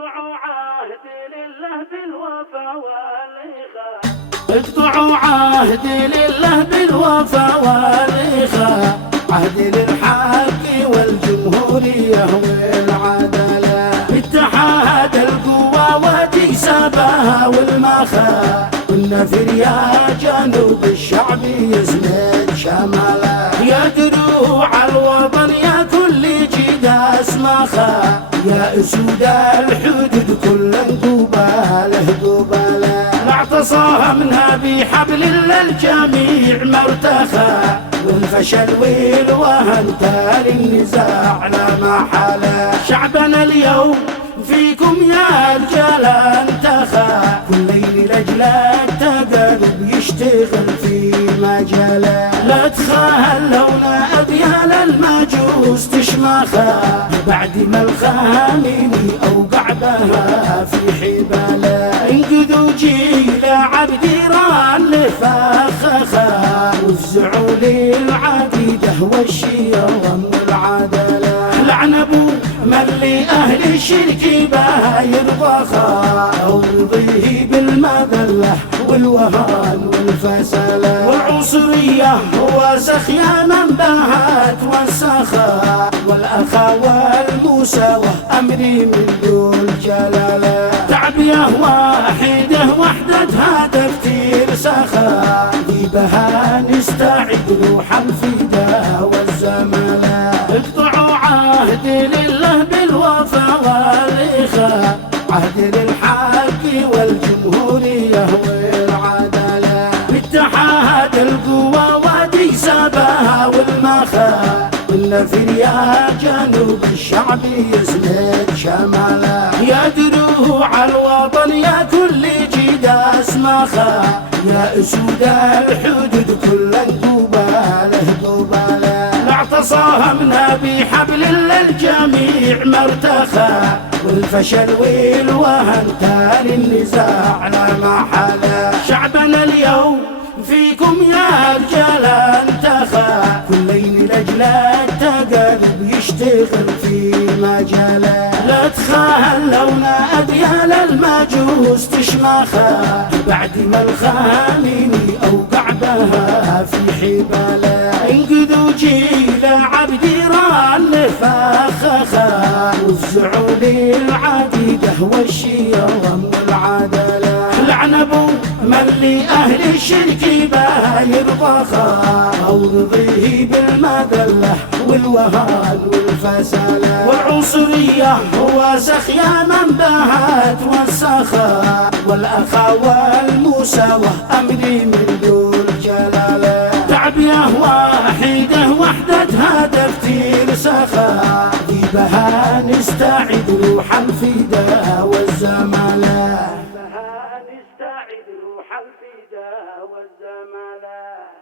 اقطعوا عهدي لله بالوفا والإخاء، اقطعوا عهدي لله بالوفا والإخاء، عهدي للحق والجمهورية والعدالة، اتحاد القوى وتكسبها والمخا، والنفر يا جنوب الشعب يسند شماله، يا دروع الوطن يا كل جداس مخا، يا اسود الحدود كل قباله قباله، لاعتصامنا بحبل الجميع مرتخى، والفشل والوهن تالي النزاع لا محاله، شعبنا اليوم فيكم يا رجال انتخى، كل ليل لاجل التقارب يشتغل في مجاله، لا تخلونا اذيال المجوس تشمخى، بعد ما الخامني اوقع بها في حباله، انقذوا جيل عبد ران لفخخا، وافزعوا للعقيده والشيوخ والعداله، لعن ابو من لأهل الشرك بها يرضخا، ورضيه بالمذلة والوهان والفسالة، والعنصرية وسخ يا من بهت وسخا، والأخا والمساواة أمري من دون جلالة، تعبية واحدة وحدتها تفتير سخا، بها نستعد روح الفداء والزمالة، اقطعوا عهدي لله بالوفا والإخاء، عهد للحق والجمهورية والعدالة، اتحاد القوى وتكسبها والمخا، والنفر يا جنوب الشعب يسند شماله، يا دروع الوطن يا كل جداس مخا، يا اسود الحدود كل قباله قباله، لاعتصامنا بحبل الجميع مرتخى، والفشل والوهن تالي النزاع لا محاله، شعبنا اليوم فيكم يا رجال انتخى، كل ليل لاجل التقارب يشتغل في مجاله، لا تخلونا اذيال المجوس تشمخى، بعد ما الخامني اوقع بها في حباله، انقذوا جيل عبد ران لفخخا، وافزعوا للعقيده والشيوخ والعداله، لعن ابو من لأهل الشرك بها يرضخا، ورضيه بالمذلة والوهان والفسالة، والعنصرية وسخ يا من بهت وسخا، والأخا والمساواة أمري من دون جلالة، تعبية واحدة وحدتها تفتير سخا، بها نستعد روح الفداء والزمالة، بها نستعد روح الفداء والزمالة.